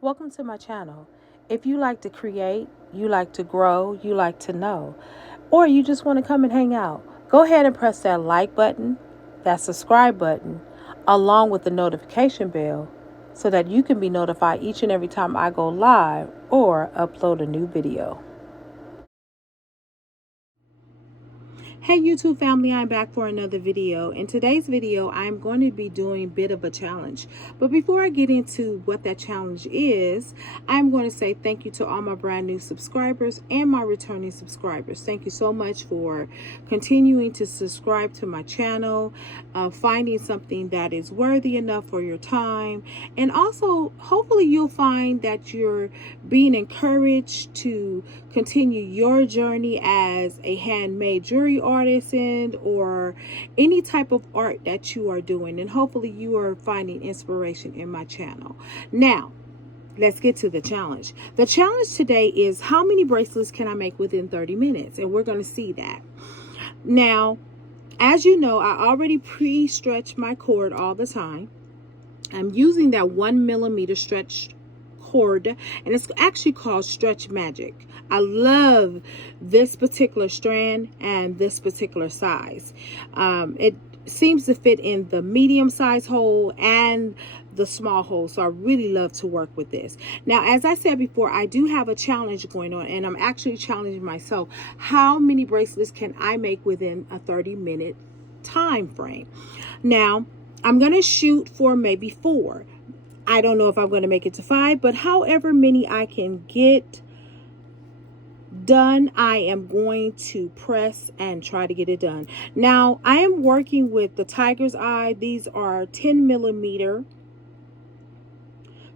Welcome to my channel. If you like to create, you like to grow, you like to know, or you just want to come and hang out, go ahead and press that like button, that subscribe button, along with the notification bell so that you can be notified each and every time I go live or upload a new video. Hey YouTube family, I'm back for another video. In today's video, I'm going to be doing a bit of a challenge. But before I get into what that challenge is, I'm going to say thank you to all my brand new subscribers and my returning subscribers. Thank you so much for continuing to subscribe to my channel, finding something that is worthy enough for your time. And also, hopefully you'll find that you're being encouraged to continue your journey as a handmade jewelry artisan or any type of art that you are doing, and hopefully you are finding inspiration in my channel. Now let's get to the challenge. The challenge today is how many bracelets can I make within 30 minutes, and we're going to see that. Now, as you know, I already pre-stretch my cord all the time. I'm using that 1mm stretch cord, and it's actually called Stretch Magic. I love this particular strand and this particular size. It seems to fit in the medium size hole and the small hole, so I really love to work with this. Now, as I said before, I do have a challenge going on, and I'm actually challenging myself. How many bracelets can I make within a 30-minute time frame? Now, I'm going to shoot for maybe 4. I don't know if I'm going to make it to 5, but however many I can get done, I am going to press and try to get it done. Now, I am working with the Tiger's Eye. These are 10mm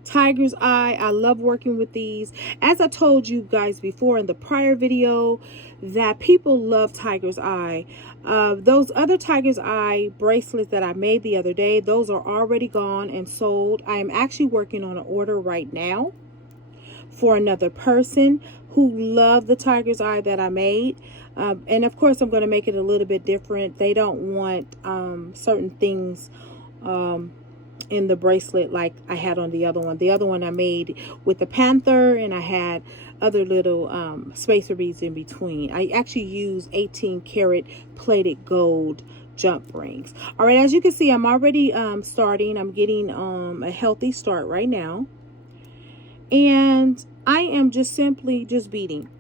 Tiger's Eye. I love working with these. As I told you guys before in the prior video, that people love Tiger's Eye. Those other Tiger's Eye bracelets that I made the other day, those are already gone and sold. I am actually working on an order right now for another person who loved the Tiger's Eye that I made. And of course, I'm going to make it a little bit different. They don't want certain things in the bracelet like I had on the other one. The other one I made with the panther, and I had other little spacer beads in between. I actually use 18 karat plated gold jump rings. All right, as you can see, I'm already starting. I'm getting a healthy start right now. And I am just simply beading.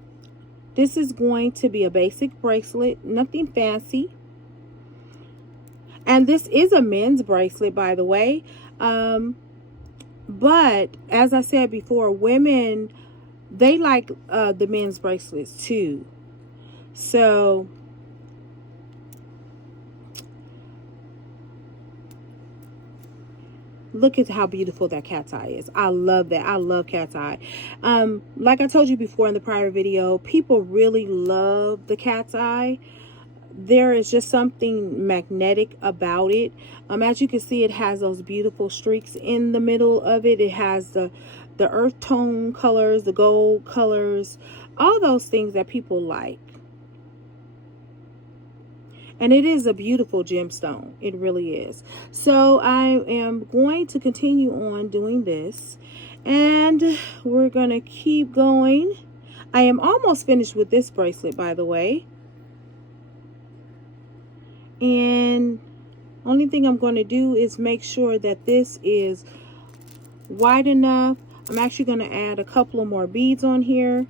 This is going to be a basic bracelet, nothing fancy. And this is a men's bracelet, by the way. But as I said before, women, they like the men's bracelets too. So look at how beautiful that cat's eye is. I love that. I love cat's eye. Like I told you before in the prior video, people really love the cat's eye. There is just something magnetic about it. As you can see, it has those beautiful streaks in the middle of it. It has the earth tone colors, the gold colors, all those things that people like. And it is a beautiful gemstone. It really is. So I am going to continue on doing this. And we're going to keep going. I am almost finished with this bracelet, by the way. And only thing I'm going to do is make sure that this is wide enough. I'm actually going to add a couple of more beads on here.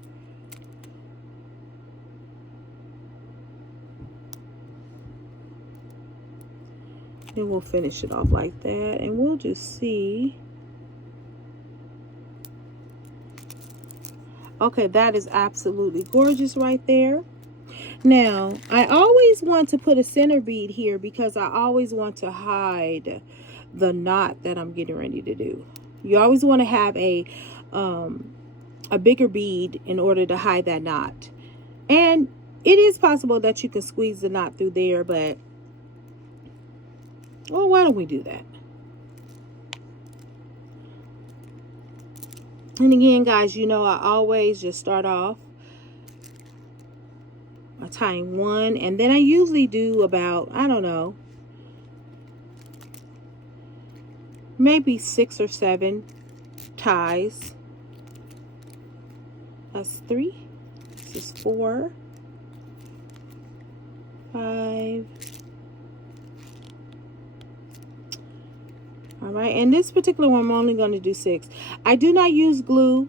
Then we'll finish it off like that, and we'll just see. Okay, that is absolutely gorgeous right there. Now, I always want to put a center bead here because I always want to hide the knot that I'm getting ready to do. You always want to have a bigger bead in order to hide that knot. And it is possible that you can squeeze the knot through there, but well, why don't we do that? And again, guys, you know, I always just start off tying one, and then I usually do about, I don't know, maybe 6 or 7 ties. That's 3. This is 4, 5. All right, and this particular one I'm only going to do 6. I do not use glue.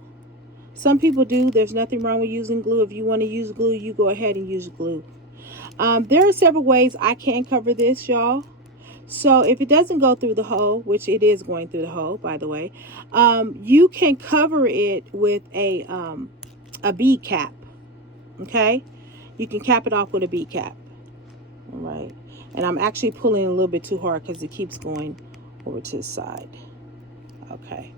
Some people do. There's nothing wrong with using glue. If you want to use glue, you go ahead and use glue. There are several ways I can cover this, y'all. So if it doesn't go through the hole, which it is going through the hole, by the way, you can cover it with a bead cap. Okay, you can cap it off with a bead cap. All right, and I'm actually pulling a little bit too hard because it keeps going over to the side. Okay.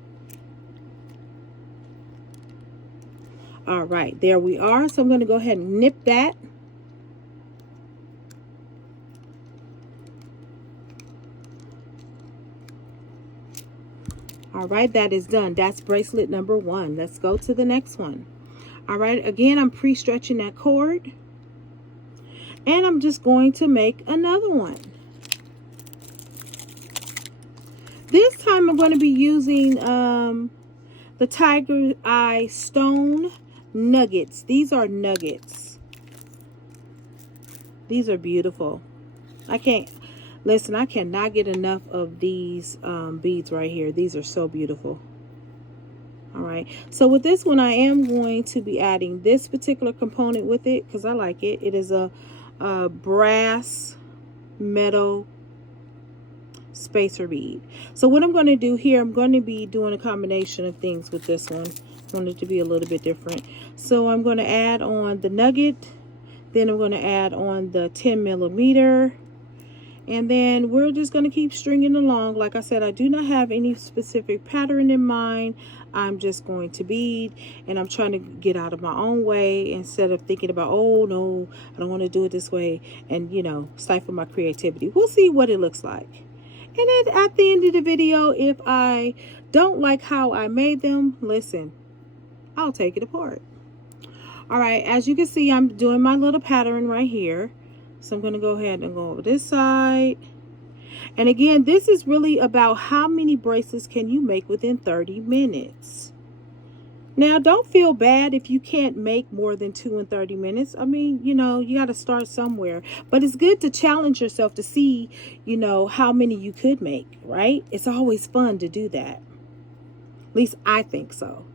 All right, there we are. So I'm going to go ahead and nip that. All right, that is done. That's bracelet number 1. Let's go to the next one. All right, again, I'm pre-stretching that cord. And I'm just going to make another one. This time I'm going to be using the Tiger Eye Stone Nuggets. These are nuggets. These are beautiful. I cannot get enough of these beads right here. These are so beautiful. All right, so with this one I am going to be adding this particular component with it because I like it. It is a brass metal spacer bead. So what I'm going to do here, I'm going to be doing a combination of things with this one. I want it to be a little bit different. So I'm going to add on the nugget, then I'm going to add on the 10mm, and then we're just going to keep stringing along. Like I said, I do not have any specific pattern in mind. I'm just going to bead, and I'm trying to get out of my own way instead of thinking about, oh no, I don't want to do it this way, and you know, stifle my creativity. We'll see what it looks like. And then at the end of the video, if I don't like how I made them, listen, I'll take it apart. All right, as you can see, I'm doing my little pattern right here. So I'm going to go ahead and go over this side. And again, this is really about how many bracelets can you make within 30 minutes. Now, don't feel bad if you can't make more than 2 in 30 minutes. I mean, you know, you got to start somewhere. But it's good to challenge yourself to see, you know, how many you could make, right? It's always fun to do that. At least I think so.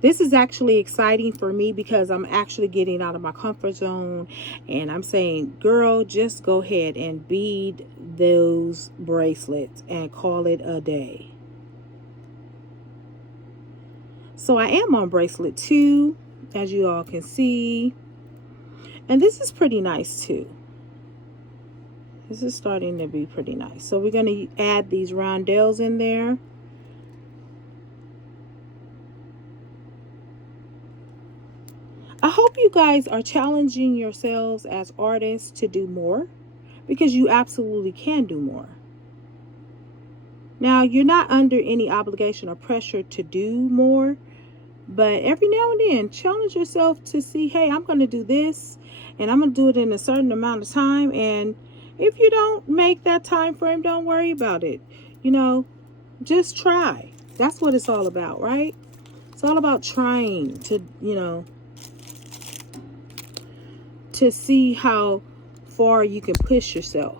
This is actually exciting for me because I'm actually getting out of my comfort zone. And I'm saying, girl, just go ahead and bead those bracelets and call it a day. So I am on bracelet 2, as you all can see. And this is pretty nice too. This is starting to be pretty nice. So we're going to add these roundels in there. I hope you guys are challenging yourselves as artists to do more, because you absolutely can do more. Now, you're not under any obligation or pressure to do more, but every now and then challenge yourself to see, hey, I'm going to do this and I'm going to do it in a certain amount of time. And if you don't make that time frame, don't worry about it. You know, just try. That's what it's all about, right? It's all about trying to, you know, to see how far you can push yourself.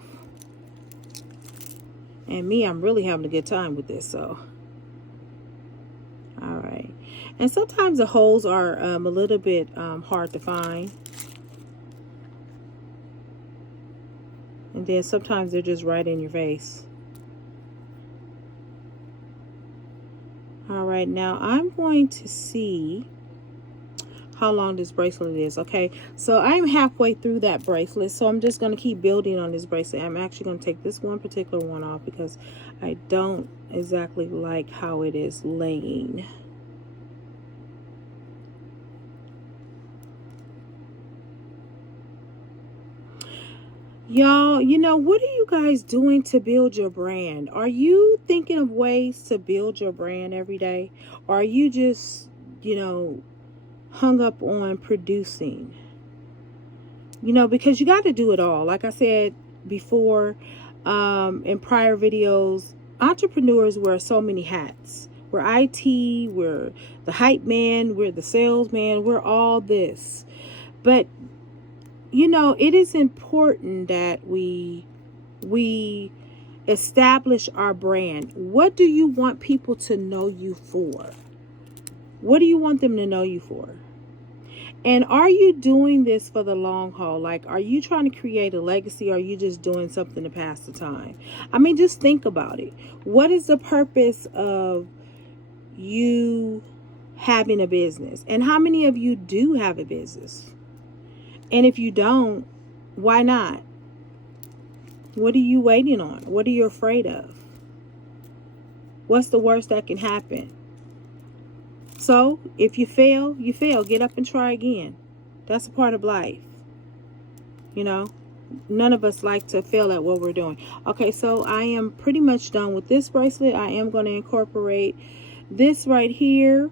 And me, I'm really having a good time with this, so. All right. And sometimes the holes are a little bit hard to find. And then sometimes they're just right in your face. All right, now I'm going to see how long this bracelet is. Okay, so I'm halfway through that bracelet, so I'm just going to keep building on this bracelet. I'm actually going to take this one particular one off because I don't exactly like how it is laying. Y'all, you know, what are you guys doing to build your brand? Are you thinking of ways to build your brand every day? Or are you just, you know, hung up on producing? You know, because you got to do it all. Like I said before, in prior videos, entrepreneurs wear so many hats. We're IT, we're the hype man, we're the salesman, we're all this. But, you know, it is important that we establish our brand. What do you want people to know you for? What do you want them to know you for? And are you doing this for the long haul? Like, are you trying to create a legacy, or are you just doing something to pass the time? I mean, just think about it. What is the purpose of you having a business? And how many of you do have a business? And if you don't, why not? What are you waiting on? What are you afraid of? What's the worst that can happen? So if you fail, you fail. Get up and try again. That's a part of life. You know, none of us like to fail at what we're doing. Okay, so I am pretty much done with this bracelet. I am going to incorporate this right here.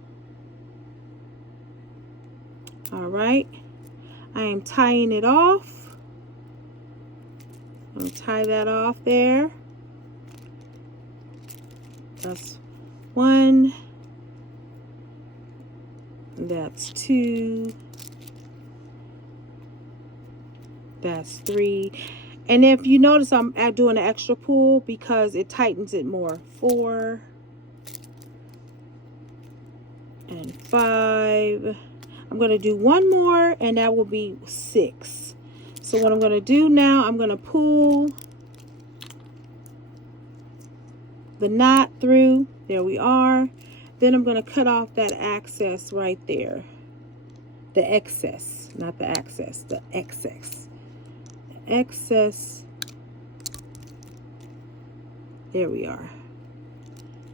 All right. I am tying it off. I'm going to tie that off there. That's 1. That's 2. That's 3. And if you notice, I'm doing an extra pull because it tightens it more. 4 and 5. I'm going to do one more, and that will be 6. So what I'm going to do now, I'm going to pull the knot through. There we are. Then I'm going to cut off that excess right there. The excess, not the access, the excess. The excess. There we are.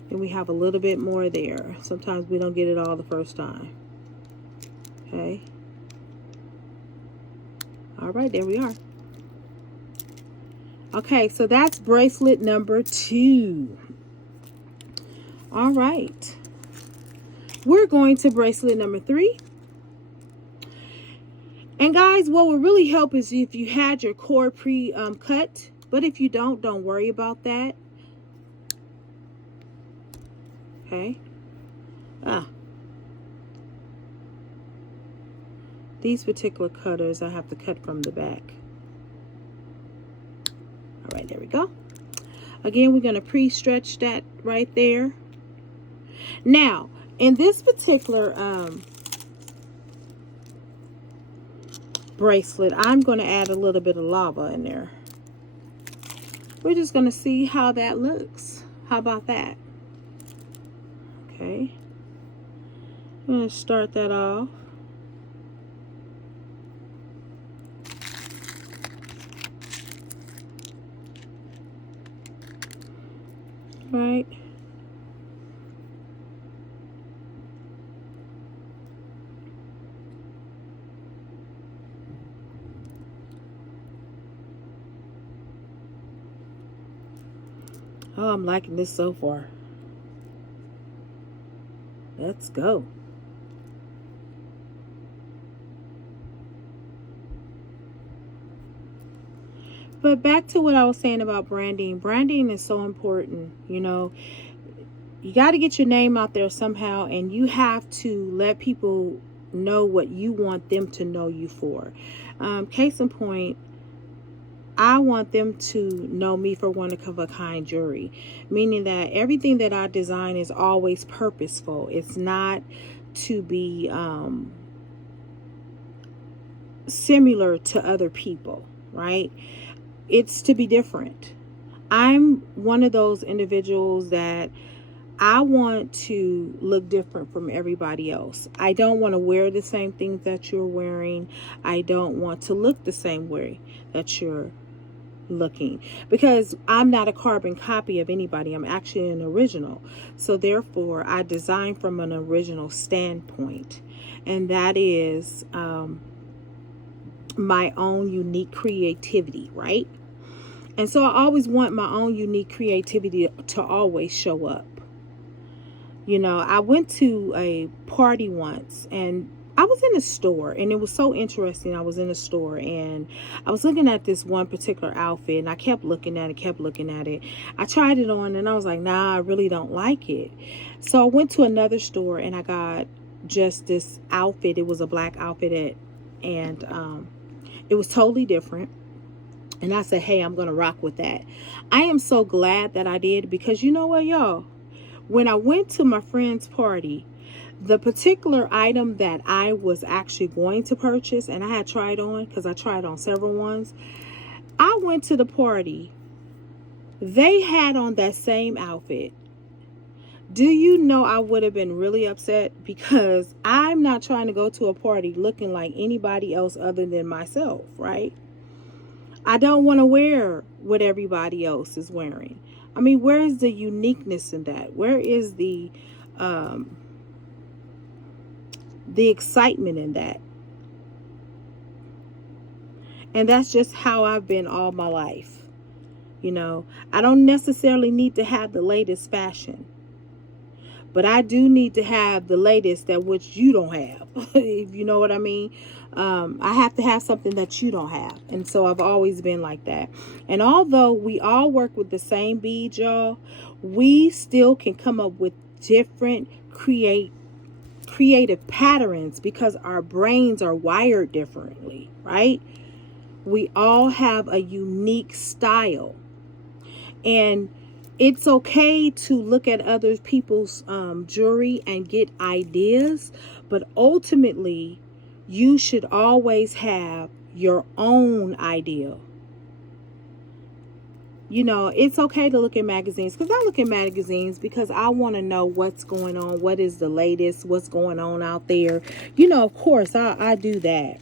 And we have a little bit more there. Sometimes we don't get it all the first time. Okay. All right, there we are. Okay, so that's bracelet number 2. All right. We're going to bracelet number 3. And guys, what will really help is if you had your cord cut. But if you don't worry about that. Okay. These particular cutters, I have to cut from the back. All right, there we go. Again, we're going to pre-stretch that right there. Now, in this particular bracelet, I'm going to add a little bit of lava in there. We're just going to see how that looks. How about that? Okay. I'm going to start that off. Right. Oh, I'm liking this so far. Let's go. But back to what I was saying about branding. Branding is so important. You know, you got to get your name out there somehow, and you have to let people know what you want them to know you for. Case in point, I want them to know me for one of a kind jewelry, meaning that everything that I design is always purposeful. It's not to be similar to other people, right? It's to be different. I'm one of those individuals that I want to look different from everybody else. I don't want to wear the same things that you're wearing. I don't want to look the same way that you're looking, because I'm not a carbon copy of anybody. I'm actually an original. So therefore, I design from an original standpoint, and that is my own unique creativity, right? And so I always want my own unique creativity to always show up. You know, I went to a party once, and I was in a store, and it was so interesting. I was in a store and I was looking at this one particular outfit, and I kept looking at it, kept looking at it. I tried it on and I was like, nah, I really don't like it. So I went to another store and I got just this outfit. It was a black outfit, and it was totally different. And I said, hey, I'm going to rock with that. I am so glad that I did, because you know what, y'all? When I went to my friend's party, the particular item that I was actually going to purchase, and I had tried on, because I tried on several ones, I went to the party. They had on that same outfit. Do you know I would have been really upset, because I'm not trying to go to a party looking like anybody else other than myself, right? I don't want to wear what everybody else is wearing. I mean, where is the uniqueness in that? Where is the excitement in that? And that's just how I've been all my life. You know, I don't necessarily need to have the latest fashion, but I do need to have the latest that which you don't have, if you know what I mean. I have to have something that you don't have. And so I've always been like that. And although we all work with the same beads, y'all, we still can come up with different creative patterns, because our brains are wired differently, right? We all have a unique style. And it's okay to look at other people's jewelry and get ideas, but ultimately, you should always have your own idea. You know, it's okay to look at magazines, because I look at magazines because I want to know what's going on, what is the latest, what's going on out there. You know, of course, I do that.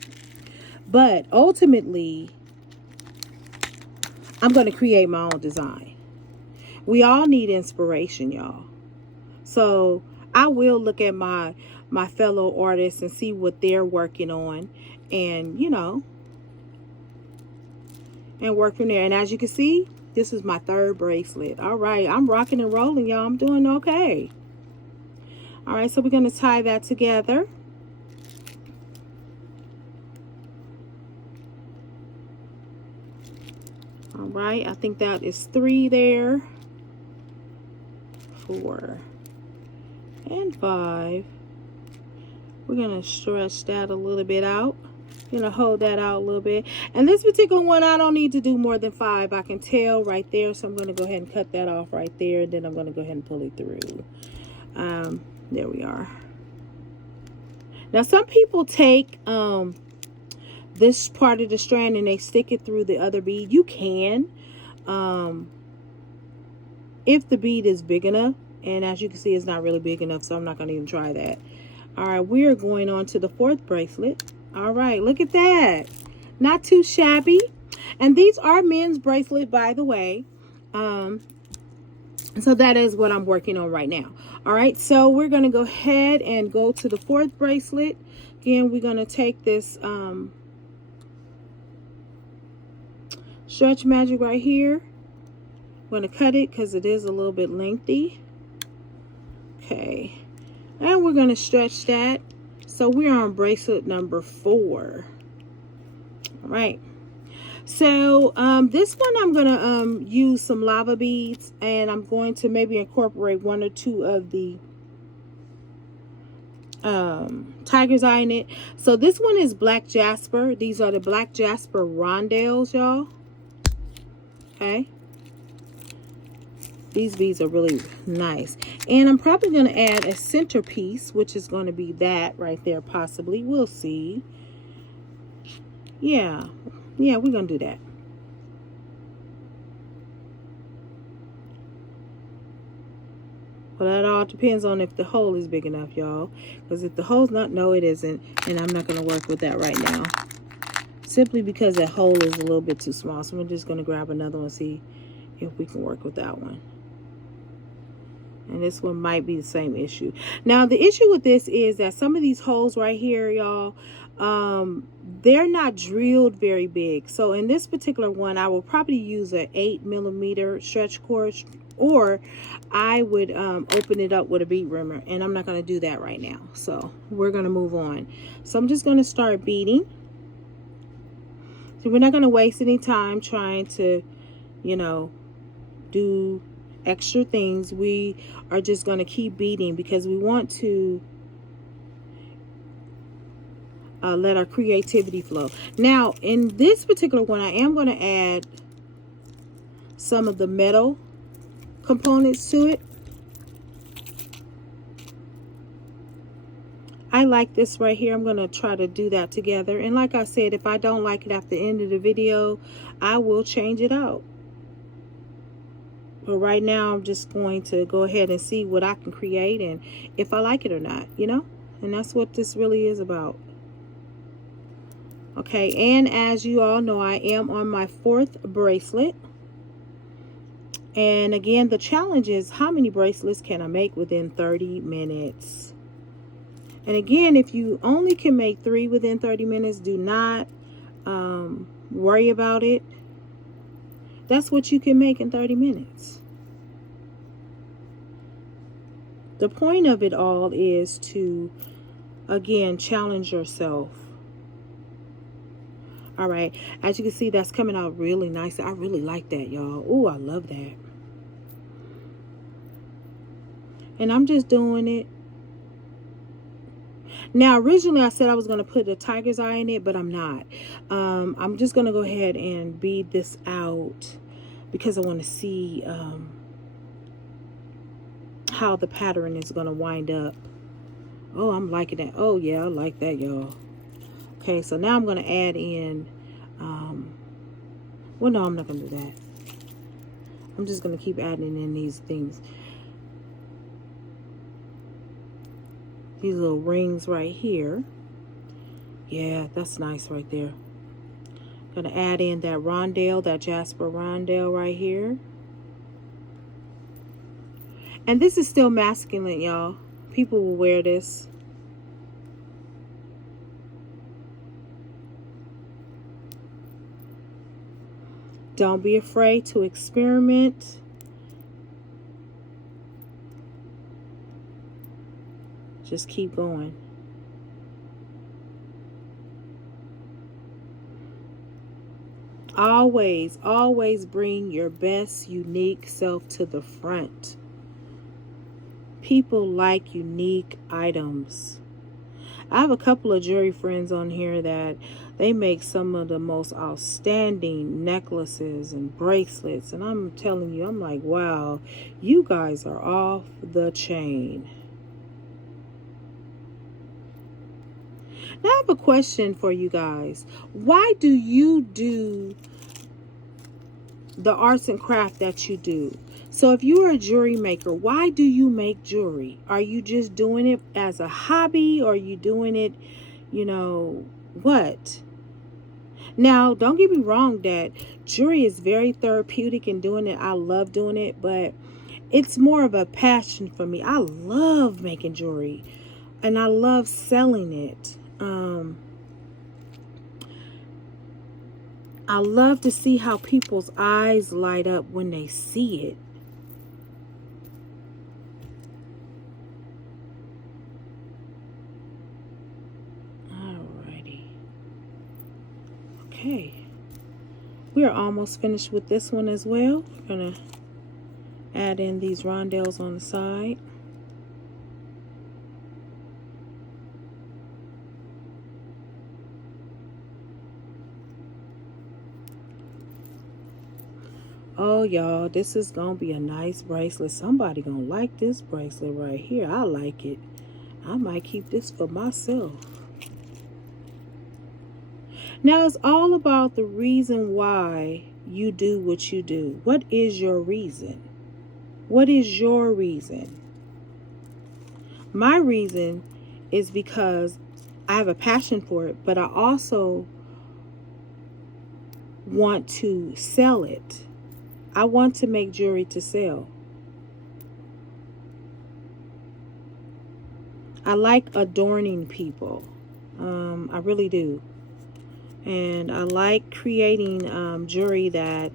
But ultimately, I'm going to create my own design. We all need inspiration, y'all. So I will look at my fellow artists and see what they're working on, and, you know, and work from there. And as you can see, this is my third bracelet. All right, I'm rocking and rolling, y'all. I'm doing okay. All right, so we're going to tie that together. All right, I think that is 3 there. 4 and 5. We're going to stretch that a little bit out. Going to hold that out a little bit. And this particular one, I don't need to do more than 5. I can tell right there. So I'm going to go ahead and cut that off right there. And then I'm going to go ahead and pull it through. There we are. Now, some people take this part of the strand and they stick it through the other bead. You can, if the bead is big enough. And as you can see, it's not really big enough, so I'm not going to even try that. All right, we are going on to the 4th bracelet. All right, look at that. Not too shabby. And these are men's bracelet, by the way. So that is what I'm working on right now. All right, so we're going to go ahead and go to the 4th bracelet. Again, we're going to take this stretch magic right here. I'm going to cut it because it is a little bit lengthy. Okay, and we're going to stretch that. So we're on bracelet number 4. All right. So this one I'm going to use some lava beads, and I'm going to maybe incorporate 1 or 2 of the tiger's eye in it. So this one is black jasper. These are the black jasper rondelles, y'all. Okay. These beads are really nice. And I'm probably going to add a centerpiece, which is going to be that right there, possibly. We'll see. Yeah, we're going to do that. Well, that all depends on if the hole is big enough, y'all. Because if the hole's not, no, it isn't. And I'm not going to work with that right now. Simply because that hole is a little bit too small. So we're just going to grab another one and see if we can work with that one. And this one might be the same issue. Now, the issue with this is that some of these holes right here, y'all, they're not drilled very big. So in this particular one, I will probably use an 8mm stretch cord Or I would open it up with a bead rimmer, and I'm not going to do that right now. So we're going to move on. So I'm just going to start beading. So we're not going to waste any time trying to, you know, do extra things. We are just going to keep beading because we want to let our creativity flow. Now, in this particular one, I am going to add some of the metal components to it. I like this right here. I'm going to try to do that together. And like I said, if I don't like it at the end of the video, I will change it out. But right now, I'm just going to go ahead and see what I can create and if I like it or not, you know? And that's what this really is about. Okay, and as you all know, I am on my 4th bracelet. And again, the challenge is how many bracelets can I make within 30 minutes? And again, if you only can make 3 within 30 minutes, do not worry about it. That's what you can make in 30 minutes. The point of it all is to, again, challenge yourself. All right, as you can see, that's coming out really nice. I really like that, y'all. Oh, I love that. And I'm just doing it. Now, originally I said I was going to put a tiger's eye in it, but I'm not. I'm just going to go ahead and bead this out because I want to see how the pattern is going to wind up. Oh, I'm liking that. Oh, yeah, I like that, y'all. Okay, so now I'm going to add in, well, no, I'm not going to do that. I'm just going to keep adding in these things. These little rings right here. Yeah, that's nice right there. Going to add in that rondelle, that Jasper rondelle right here. And this is still masculine, y'all. People will wear this. Don't be afraid to experiment. Just keep going. Always, always bring your best unique self to the front. People like unique items. I have a couple of jewelry friends on here that they make some of the most outstanding necklaces and bracelets. And I'm telling you, I'm like, wow, you guys are off the chain. Now I have a question for you guys. Why do you do the arts and craft that you do? So if you're a jewelry maker, why do you make jewelry? Are you just doing it as a hobby, or are you doing it, you know, what? Now, don't get me wrong that jewelry is very therapeutic in doing it. I love doing it, but it's more of a passion for me. I love making jewelry and I love selling it. I love to see how people's eyes light up when they see it. Alrighty. Okay. We are almost finished with this one as well. We're going to add in these rondelles on the side. Oh, y'all, this is going to be a nice bracelet. Somebody going to like this bracelet right here. I like it. I might keep this for myself. Now, it's all about the reason why you do what you do. What is your reason? What is your reason? My reason is because I have a passion for it, but I also want to sell it. I want to make jewelry to sell. I like adorning people. I really do. And I like creating jewelry that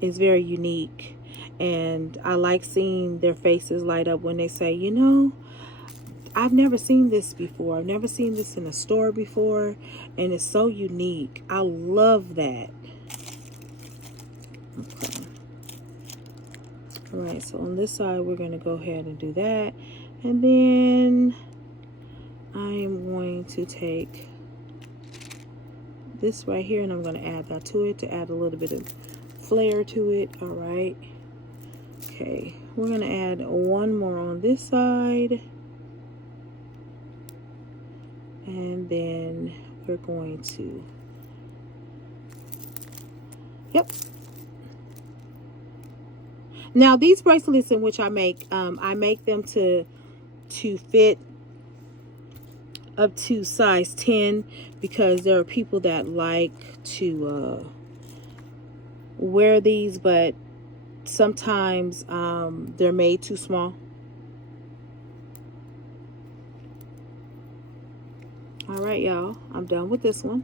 is very unique. And I like seeing their faces light up when they say, you know, I've never seen this before. I've never seen this in a store before. And it's so unique. I love that. Okay. All right, so on this side, we're going to go ahead and do that. And then I'm going to take this right here and I'm going to add that to it to add a little bit of flair to it. All right. Okay, we're going to add one more on this side. And then we're going to, yep. Now these bracelets in which I make them to fit up to size 10 because there are people that like to wear these, but sometimes they're made too small. All right, y'all, I'm done with this one.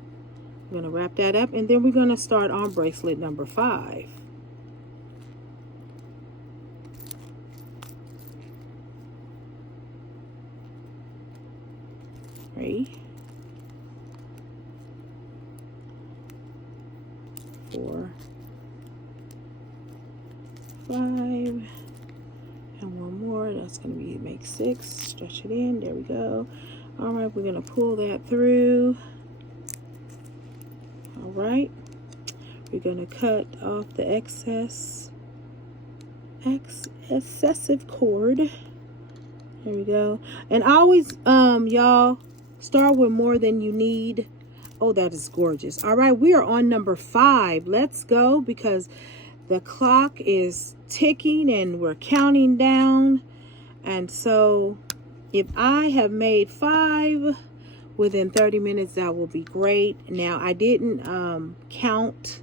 I'm going to wrap that up, and then we're going to start on bracelet number 5. 3, 4, 5, and one more. That's going to be make 6. Stretch it in. There we go. All right, we're going to pull that through. All right, we're going to cut off the excessive cord. There we go. And always, y'all, start with more than you need. Oh, that is gorgeous. All right, we are on number 5. Let's go, because the clock is ticking and we're counting down. And so if I have made 5 within 30 minutes, that will be great. Now, I didn't count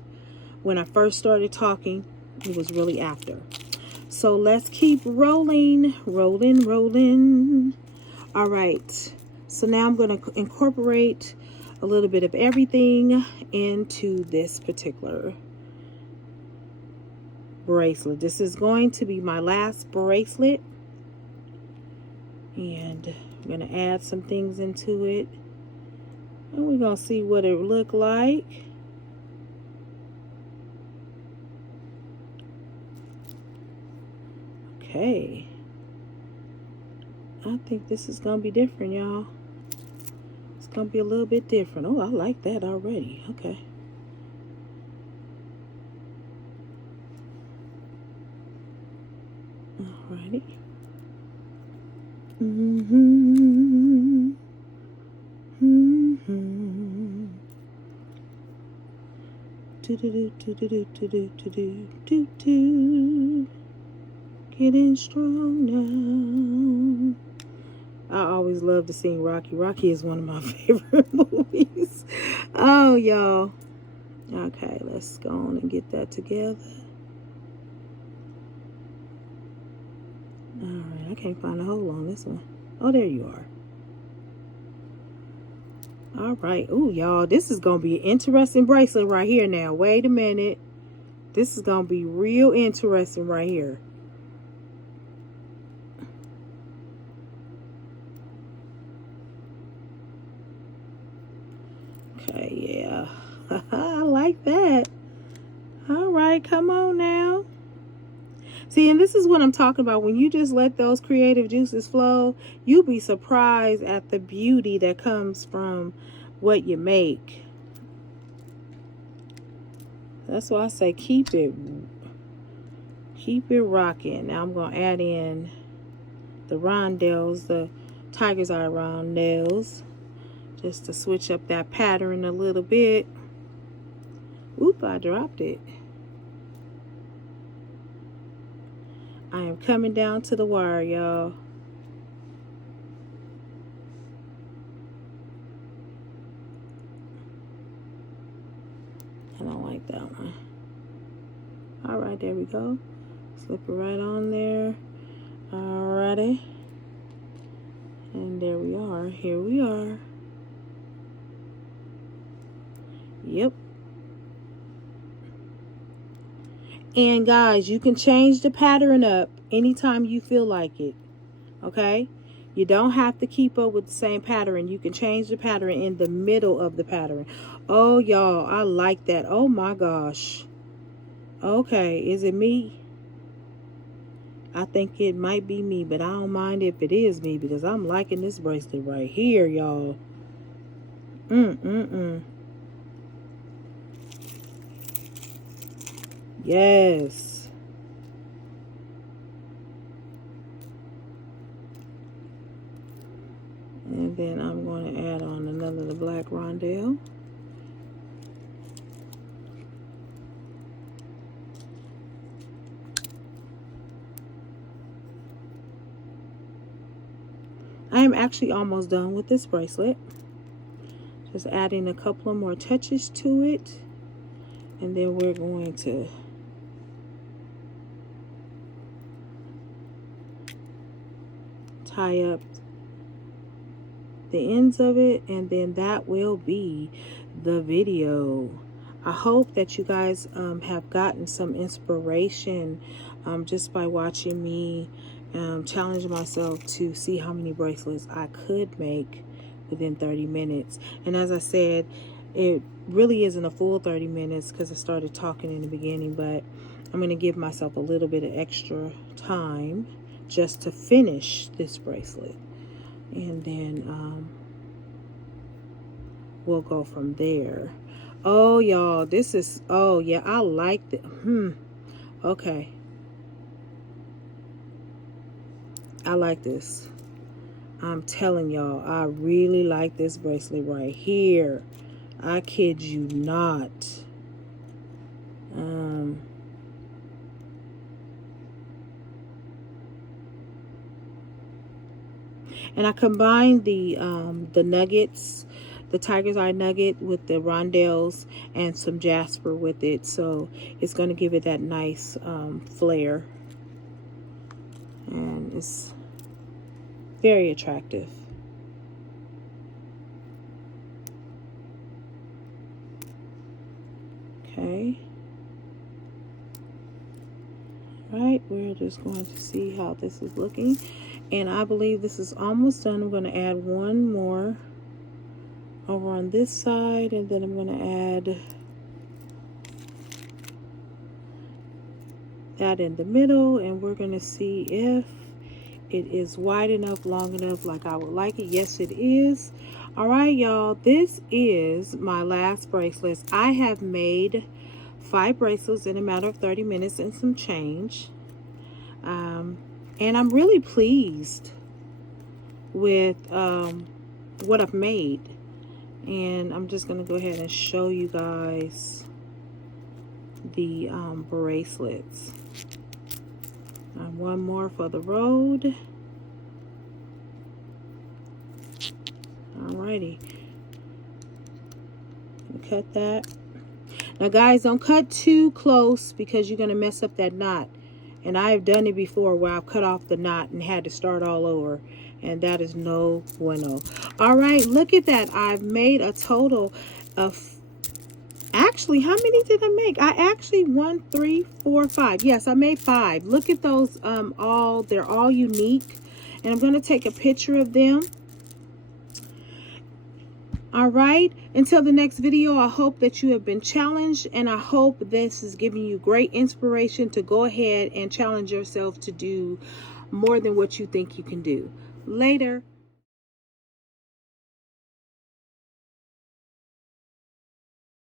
when I first started talking. It was really after. So let's keep rolling. All right. So now I'm going to incorporate a little bit of everything into this particular bracelet. This is going to be my last bracelet. And I'm going to add some things into it. And we're going to see what it look like. Okay. I think this is going to be different, y'all. It's going to be a little bit different. Oh, I like that already. Okay. Alrighty. Getting strong now. I always love to sing Rocky. Rocky is one of my favorite movies. Oh, y'all. Okay, let's go on and get that together. All right, I can't find a hole on this one. Oh, there you are. All right. Oh, y'all, this is going to be an interesting bracelet right here now. Wait a minute. This is going to be real interesting right here. Okay, yeah. I like that. All right, come on now. See, and this is what I'm talking about. When you just let those creative juices flow, you'll be surprised at the beauty that comes from what you make. That's why I say keep it rocking. Now I'm going to add in the rondelles, the tiger's eye rondelles, just to switch up that pattern a little bit. Oop, I dropped it. I am coming down to the wire, y'all. I don't like that one. All right, there we go. Slip it right on there. Alrighty. And there we are. Here we are. Yep. And guys, you can change the pattern up anytime you feel like it. Okay? You don't have to keep up with the same pattern. You can change the pattern in the middle of the pattern. Oh, y'all, I like that. Oh my gosh. Okay, is it me? I think it might be me, but I don't mind if it is me because I'm liking this bracelet right here, y'all. Yes. And then I'm going to add on another the black rondelle. I am actually almost done with this bracelet. Just adding a couple of more touches to it. And then we're going to tie up the ends of it, and then that will be the video. I hope that you guys have gotten some inspiration just by watching me challenge myself to see how many bracelets I could make within 30 minutes. And as I said, it really isn't a full 30 minutes because I started talking in the beginning, but I'm going to give myself a little bit of extra time just to finish this bracelet. And then we'll go from there. Oh, y'all, this is, oh, yeah, I like it. Okay. I like this. I'm telling y'all, I really like this bracelet right here. I kid you not. And I combined the nuggets, the tiger's eye nugget with the rondelles and some jasper with it, so it's going to give it that nice flare, and it's very attractive. Okay. Right, we're just going to see how this is looking, and I believe this is almost done. I'm going to add one more over on this side, and then I'm going to add that in the middle, and we're going to see if it is wide enough, long enough, like I would like it. Yes, it is. All right, y'all, this is my last bracelets. I have made 5 bracelets in a matter of 30 minutes and some change. And I'm really pleased with what I've made. And I'm just going to go ahead and show you guys the bracelets. One more for the road. Alrighty. Cut that. Now guys, don't cut too close because you're going to mess up that knot. And I have done it before where I've cut off the knot and had to start all over. And that is no bueno. Alright, look at that. I've made a total of... Actually, how many did I make? I actually 1, 3, 4, 5. Yes, I made 5. Look at those they're all unique. And I'm going to take a picture of them. All right, until the next video, I hope that you have been challenged, and I hope this is giving you great inspiration to go ahead and challenge yourself to do more than what you think you can do. Later.